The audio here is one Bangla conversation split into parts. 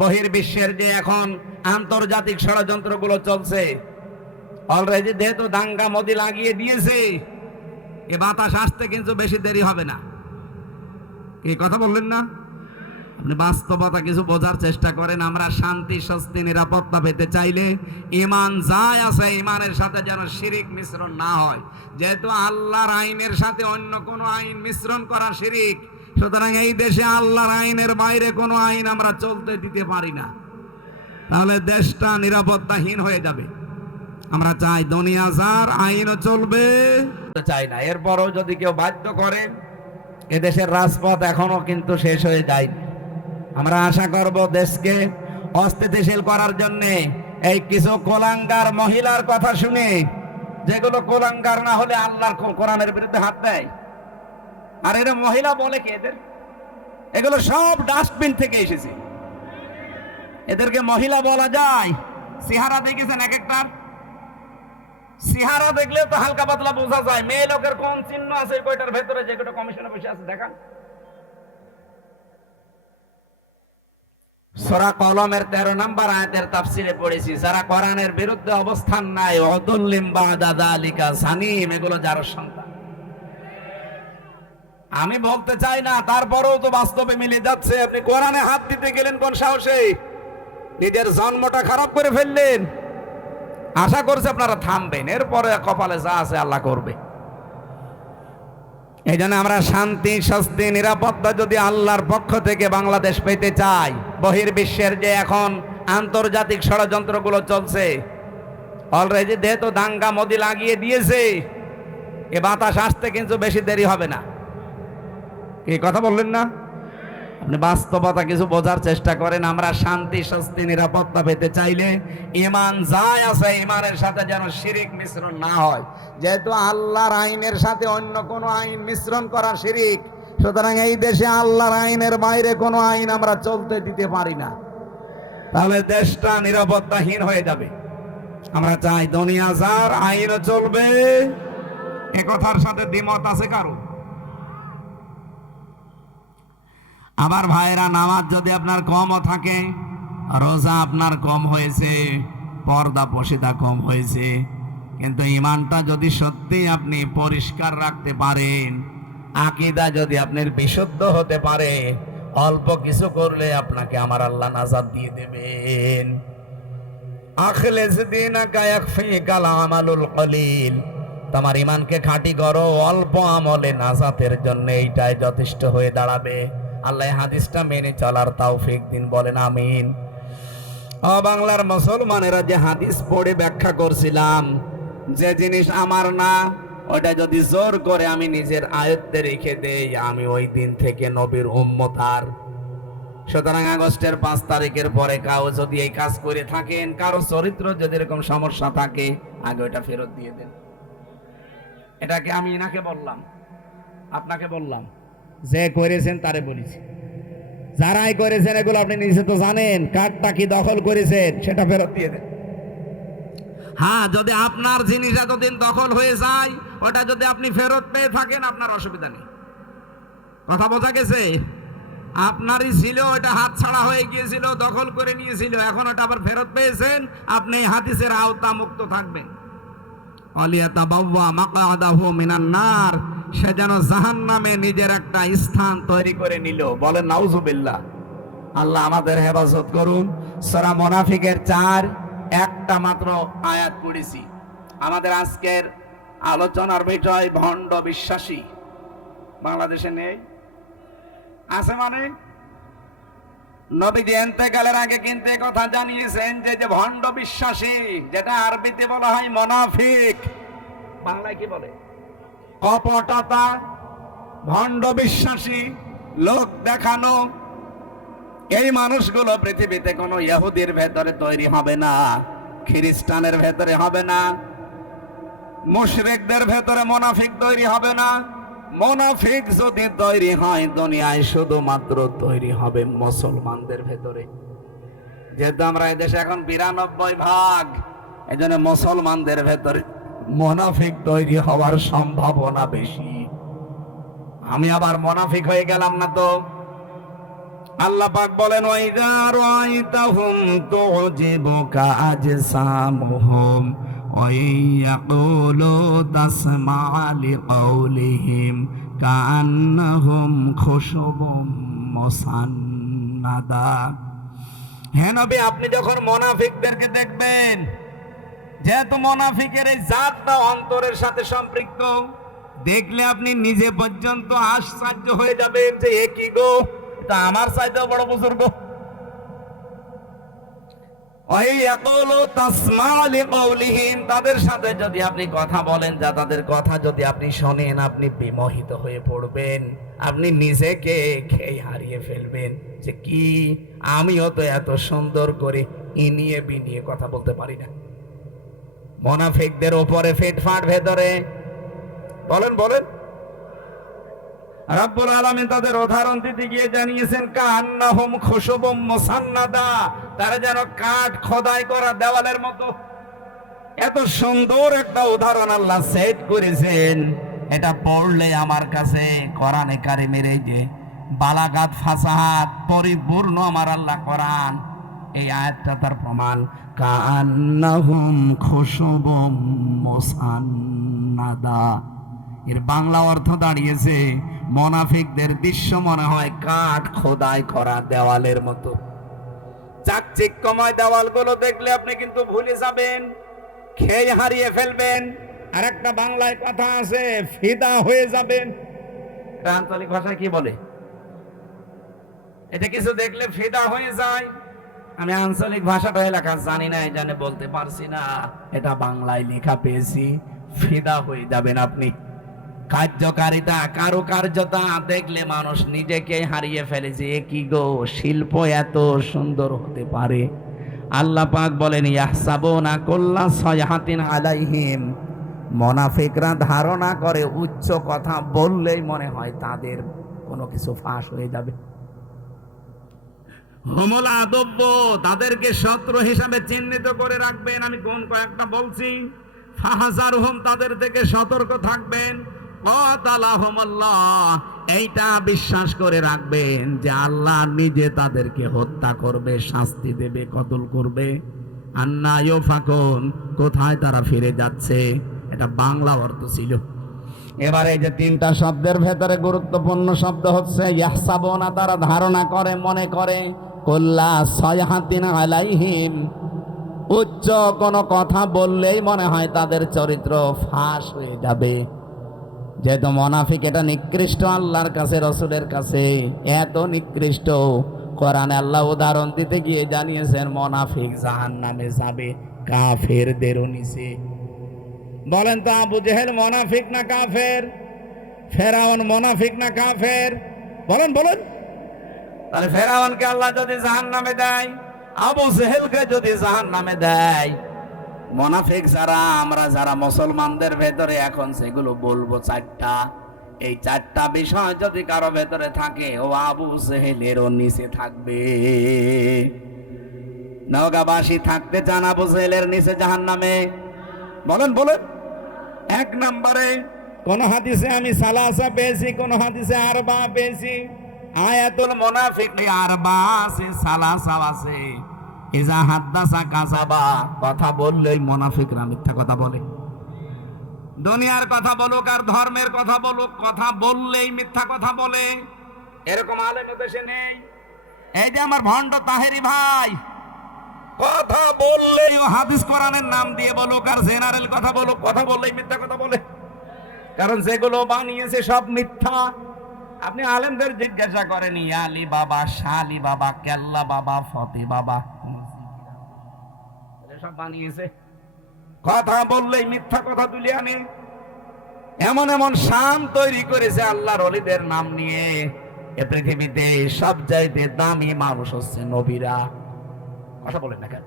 বহির্বিশ্বের যে এখন আন্তর্জাতিক ষড়যন্ত্রগুলো চলছে অলরেডি যেহেতু দাঙ্গা মোদি লাগিয়ে দিয়েছে, এ বাতাস আসতে কিন্তু বেশি দেরি হবে না। এই কথা বললেন না? আপনি বাস্তবতা কিছু বোঝার চেষ্টা করেন, আমরা শান্তি, স্বস্তি, নিরাপত্তা পেতে চাইলে ইমান যাই আছে, ইমানের সাথে যেন শিরিক মিশ্রণ না হয়। যেহেতু আল্লাহর আইনের সাথে অন্য কোনো আইন মিশ্রণ করা শিরিক সুতরাং এই দেশে আল্লাহর আইনের বাইরে কোনো আইন আমরা চলতে দিতে পারি না। তাহলে দেশটা নিরাপত্তাহীন হয়ে যাবে। আমরা চাই দুনিয়া যার আইনও চলবে। চাই না। এরপরও যদি কেউ বাধ্য করে, এদেশের রাজপথ এখনও কিন্তু শেষ হয়ে যায়নি। আমরা আশা করব দেশকে অস্থিতিশীল করার জন্য এই কিছু কোলাঙ্গার মহিলার কথা শুনে, যেগুলো কোলাঙ্গার না হলে আল্লাহর কোরআনের বিরুদ্ধে হাত দেয় আর এরা মহিলা বলে কি এদের? এগুলো সব ডাস্টবিন থেকে এসেছে। এদেরকে মহিলা বলা যায়। চেহারা দেখেছেন এক একটার চেহারা দেখলে তো হালকা পাতলা বোঝা যায়। মেয়ে লোকের কোন চিহ্ন আছে বইটার ভেতরে? যে কটা কমিশনে বসে আছে, দেখান। সোরা কলমের তেরো নাম্বার আয়াতের তাফসিরে পড়েছি, যারা কোরআনের বিরুদ্ধে অবস্থান নাই অতুল্লিম বা দাদা আলিকা সানিম, এগুলো যার আমি বলতে চাই না, তারপরেও তো বাস্তবে মিলে যাচ্ছে। আপনি কোরআনে হাত দিতে গেলেন কোন সাহসে? নিজের জন্মটা খারাপ করে ফেললেন। আশা করছে আপনারা থামবেন, এরপরে কপালে যা আছে আল্লাহ করবে। এই জন্য আমরা শান্তি, স্বস্তি, নিরাপত্তা যদি আল্লাহর পক্ষ থেকে বাংলাদেশ পেতে চাই, বহির্বিশ্বের যে এখন আন্তর্জাতিক ষড়যন্ত্রগুলো চলছে অলরেডি যেহেতু দাঙ্গা, মোদি লাগিয়ে দিয়েছে, এ বাতাস আসতে কিন্তু বেশি দেরি হবে না। এই কথা বললেন না? আপনি বাস্তবতা কিছু বোঝার চেষ্টা করেন, আমরা শান্তি, স্বস্তি, নিরাপত্তা পেতে চাইলে ইমান যাই আছে ইমানের সাথে যেন শিরিক মিশ্রণ না হয়। যেহেতু আল্লাহর আইনের সাথে অন্য কোনো আইন মিশ্রণ করা শিরিক, সুতরাং এই দেশে আল্লাহর আইনের বাইরে কোনো আইন আমরা চলতে দিতে পারি না। তাহলে দেশটা নিরাপত্তাহীন হয়ে যাবে। আমরা চাই দুনিয়া যার আইনও চলবে, এ কথার সাথে দ্বিমত আছে কারও? আবার ভাইরা নামাজ যদি আপনার কমও থাকে, রোজা আপনার কম হয়েছে, পর্দা পশিদা কম হয়েছে। কিন্তু ইমানটা যদি সত্যি আপনি পরিষ্কার রাখতে পারেন, আকিদা যদি আপনার বিশুদ্ধ হতে পারে, অল্প কিছু করলে আপনাকে আমার আল্লাহ নাজাদ দিয়ে দেবেন। আখলেস দিন আমালুল কলিল। তোমার ইমানকে খাঁটি করো, অল্প আমলে নাজাতের জন্য এইটাই যথেষ্ট হয়ে দাঁড়াবে। আল্লাহ হাদিসটা মেনে চলার তৌফিক দিন, বলেন আমিন। ও বাংলার মুসলমানেরা যে হাদিস পড়ে ব্যাখ্যা করছিলাম, যে জিনিস আমার না, ওটা যদি জোর করে আমি নিজের আয়ত্তে রেখে দেই, আমি ওই দিন থেকে নবীর উম্মতার সুতরাং আগস্টের পাঁচ তারিখের পরে কাউ যদি এই কাজ করে থাকেন, কারও চরিত্র যদি এরকম সমস্যা থাকে, আগে ওটা ফেরত দিয়ে দেন। এটাকে আমি এনাকে বললাম, আপনাকে বললাম। যে করেছেন তারে বলেছি। যারাই করেছেন এগুলো আপনি নিজে তো জানেন, কার্ডটা কি দখল করেছেন সেটা ফেরত দিয়ে দেন। হ্যাঁ যদি আপনার জিনিস এতদিন দখল হয়ে যায়, ওটা যদি আপনি ফেরত পেয়ে থাকেন, আপনার অসুবিধা নেই। কথা বোঝা গেছে? আপনারই ছিল, ওটা হাত ছাড়া হয়ে গিয়েছিল, দখল করে নিয়েছিল, এখন ওটা আবার ফেরত পেয়েছেন, আপনি এই হাদিসের আওতা মুক্ত থাকবেন। অলিয়াতাবাওয়া মাকাদাহু মিনান নার। সে যেন জাহান নামে নিজের একটা স্থান তৈরি করে নিল। বলেন, নাউজুবিল্লাহ। আল্লাহ আমাদের হেফাজত করুন। সূরা মোনাফিকের চার, একটা মাত্র আয়াত পড়েছি। আমাদের আজকের আলোচনার বিষয় ভণ্ড বিশ্বাসী। বাংলাদেশে নেই। আছে মানে? নবীজি এন্তেকালের আগে কিন্তু কথা জানিয়েছেন যে যে ভণ্ড বিশ্বাসী, যেটা আরবিতে বলা হয় মনাফিক, বাংলায় কি বলে? কপটতা, ভণ্ড বিশ্বাসী, লোক দেখানো, এই মানুষগুলো পৃথিবীতে কোনো ইহুদির ভেতরে তৈরি হবে না, খ্রিস্টানের ভেতরে হবে না, মুশরিকদের ভেতরে মোনাফিক তৈরি হবে না। মোনাফিক যদি তৈরি হয়, দুনিয়ায় শুধুমাত্র তৈরি হবে মুসলমানদের ভেতরে। যেহেতু আমরা এদেশে এখন বিরানব্বই ভাগ এই জন্য মুসলমানদের ভেতরে মোনাফিক তৈরি হওয়ার সম্ভাবনা বেশি। আমি আবার মোনাফিক হয়ে গেলাম না তো? আল্লাহ পাক বলেন ওয়াইদা রাআইতাহুম তুজিবুকা আজসামুহুম, ওয়াইয়াকুলু তাসমা'আ লিকাউলিহিম, কাআন্নাহুম খুশুবুম মুসান্নাদা। হ্যাঁ নবী, আপনি যখন মোনাফিকদেরকে দেখবেন যেহেতু মোনাফিকের এই জাতটা অন্তরের সাথে সম্পৃক্ত, দেখলে আপনি নিজে পর্যন্ত আশ্চর্য হয়ে যাবেন যে, এ কি গো? তা আমার চাইতেও বড় বুজুর্গ। তাদের সাথে যদি আপনি কথা বলেন, যা তাদের কথা যদি আপনি শোনেন, আপনি বিমোহিত হয়ে পড়বেন। আপনি নিজেকে খেয়ে হারিয়ে ফেলবেন যে, কি? আমিও তো এত সুন্দর করে ইনিয়ে বিনিয়ে কথা বলতে পারি না। মোনাফিকদের ওপরে ফিটফাট ভেতরে। বলেন বলেন। রাব্বুল আলামিন তাদের উদাহরণ দিতে গিয়ে জানিয়েছেন, কান্নাহুম খুশুবুম মুসান্নাদা। তারা যেন কাঠ খোদাই করা দেওয়ালের মতো। এত সুন্দর একটা উদাহরণ আল্লাহ সেট করেছেন। এটা পড়লে আমার কাছে কোরআনে কারিমের এই যে বালাগাত ফাসাহাত পরিপূর্ণ আমার আল্লাহ কোরআন। এই আয়াতটা তার প্রমাণ। কান্নাহুম খুশুবুম মুসান্নাদা। এর বাংলা অর্থ দাঁড়িয়েছে, মোনাফিকদের দৃশ্য মনে হয় কাঠ খোদাই করা দেওয়ালের মতো। চাকচিক্যময় দেওয়ালগুলো দেখলে আপনি কিন্তু ভুলে যাবেন, খেয়ে হারিয়ে ফেলবেন। আর একটা বাংলায় কথা আছে, ফিদা হয়ে যাবেন। আঞ্চলিক ভাষায় কি বলে? এটা কিছু দেখলে ফিদা হয়ে যায়। আমি আঞ্চলিক ভাষাটা এলাকা জানি না, এই জানে বলতে পারছি না। এটা বাংলায় লেখা পেয়েছি, ফিদা হয়ে যাবেন আপনি। কার্যকারিতা, কারুকার্যতা, দেখলে মানুষ নিজেকে হারিয়ে ফেলেছে। এ কি গো, শিল্প এত সুন্দর হতে পারে? আল্লাহ পাক বলেন, ইয়াহসাবুনা কুল্লা সয়হাতিন আলাইহিম। মোনাফিকরা ধারণা করে, উচ্চ কথা বললেই মনে হয় তাদের কোনো কিছু ফাঁস হয়ে যাবে। হমলা আদব্য, তাদেরকে শত্রু হিসাবে চিহ্নিত করে রাখবেন। আমি কোন কয়েকটা বলছি। ফাহাজার হোম তাদের থেকে সতর্ক থাকবেন। এইটা বিশ্বাস করে রাখবেন যে আল্লাহ নিজে তাদেরকে হত্যা করবে, শাস্তি দেবে, কতল করবে। আন্না ফাকুন কোথায় তারা ফিরে যাচ্ছে? এটা বাংলা অর্থ ছিল। এবার যে তিনটা শব্দের ভেতরে গুরুত্বপূর্ণ শব্দ হচ্ছে, ইয়াহসাবনা, তারা ধারণা করে, মনে করে। আলাইহিম। উচ্চ কোনো কথা বললেই মনে হয় তাদের চরিত্র ফাঁস হয়ে যাবে। যেহেতু মনাফিক এটা নিকৃষ্ট আল্লাহর কাছে, রসুলের কাছে, এত নিকৃষ্ট। কোরআনে আল্লাহ উদাহরণ দিতে গিয়ে জানিয়েছেন, মনাফিক জাহান নামে যাবে, কাফেরদেরও নিচে। বলেন তো আবু জেহেল, মনাফিক না কাফের? ফেরাউন মনাফিক না কাফের? বলেন বলেন। তাহলে ফেরাউনকে আল্লাহ যদি জাহান নামে দেয়, আবু জেহেলকে যদি জাহান নামে দেয়, মোনাফিক যারা, আমরা যারা মুসলমানদের ভেতরে এখন সেগুলো বলব চারটা। এই চারটা বিষয় যদি কারও ভেতরে থাকে, ও আবু সেহেলেরও নিচে থাকবে। নওগাবাসী থাকতে চান আবু সেহেলের নিচে জাহান নামে বলেন বলেন। এক নম্বরে, কোন হাদিসে আমি সালাসা পেয়েছি, কোন হাদিসে আরবা পেয়েছি। আয়াতুল মুনাফিক আরবা আছে সালাসা। আছে ইজা হাদ্দাসা কাযাবা। কথা বললেই মুনাফিকরা মিথ্যা কথা বলে। দুনিয়ার কথা বলুক আর ধর্মের কথা বলুক, কথা বললেই মিথ্যা কথা বলে। এরকম আলেম দেশে নেই। এই যে আমার ভণ্ড তাহেরি ভাই, কথা বললেই হাদিস কোরআনের নাম দিয়ে বলুক আর জেনারেল কথা বলুক, কথা বললেই মিথ্যা কথা বলে। কারণ যেগুলো বানিয়েছে সব মিথ্যা। আপনি আলেমদের জিজ্ঞাসা করেন ইয়ালি বাবা শালি বাবা, কেল্লা বাবা, ফতে বাবা? বানিয়েছে। কথা বললেই মিথ্যা কথা তুলে আনে এমন এমন শাম তৈরি করেছে আল্লাহর অলিদের নাম নিয়ে। এ পৃথিবীতে সব চাইতে দামি মানুষ হচ্ছে নবীরা। কথা বলেন না কেন?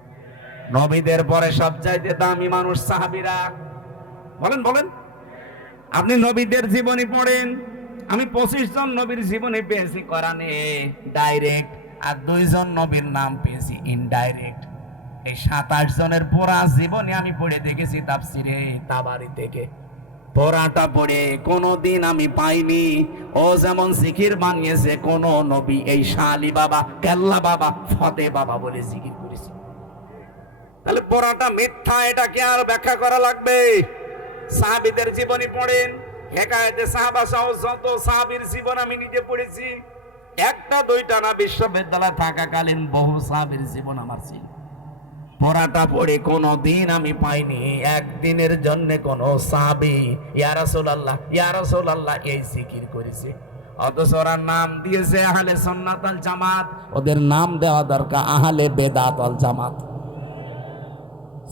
নবীদের পরে সব চাইতে দামি মানুষ সাহাবিরা। বলেন বলেন। আপনি নবীদের জীবনী পড়েন আমি পঁচিশ জন নবীর জীবনী পেয়েছি কোরআনে ডাইরেক্ট আর দুইজন নবীর নাম পেয়েছি ইনডাইরেক্ট এই সাতাশ জনের পুরা জীবনী আমি পড়ে দেখেছি তাফসিরে তাবারি থেকে। পড়াটা পড়ে কোনোদিন আমি পাইনি। ও যেমন জিকির বানিয়েছে কোন নবী, এই শালি বাবা, কেল্লা বাবা, ফতে বাবা বলে জিকির করেছে। তাহলে পড়াটা মিথ্যা, এটাকে আর ব্যাখ্যা করা লাগবে? সাহাবিদের জীবনী পড়েন হেকায়তে সাহাবা সহ যত সাহাবির জীবন আমি নিজে পড়েছি, একটা, দুইটা না বিশ্ববিদ্যালয় থাকাকালীন বহু সাহাবির জীবন আমার ছিল। পড়াটা পড়ে কোনো দিন আমি পাইনি। একদিনের জন্য কোন সাহাবি ইয়ারসোল আল্লাহ ইয়ারসোল আল্লাহ এই জিকির করেছে। অথচ ওরা নাম দিয়েছে আহলে সন্ন্যাত আল জামাত। ওদের নাম দেওয়া দরকার আহলে বেদাত আল জামাত।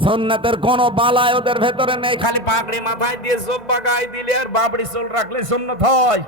সন্ন্যতের কোন বালায় ওদের ভেতরে নেই। খালি পাগড়ি মাথায় দিয়ে সব গায়ে দিলে আর বাবড়ি চুল রাখলে সন্ন্যত হয়।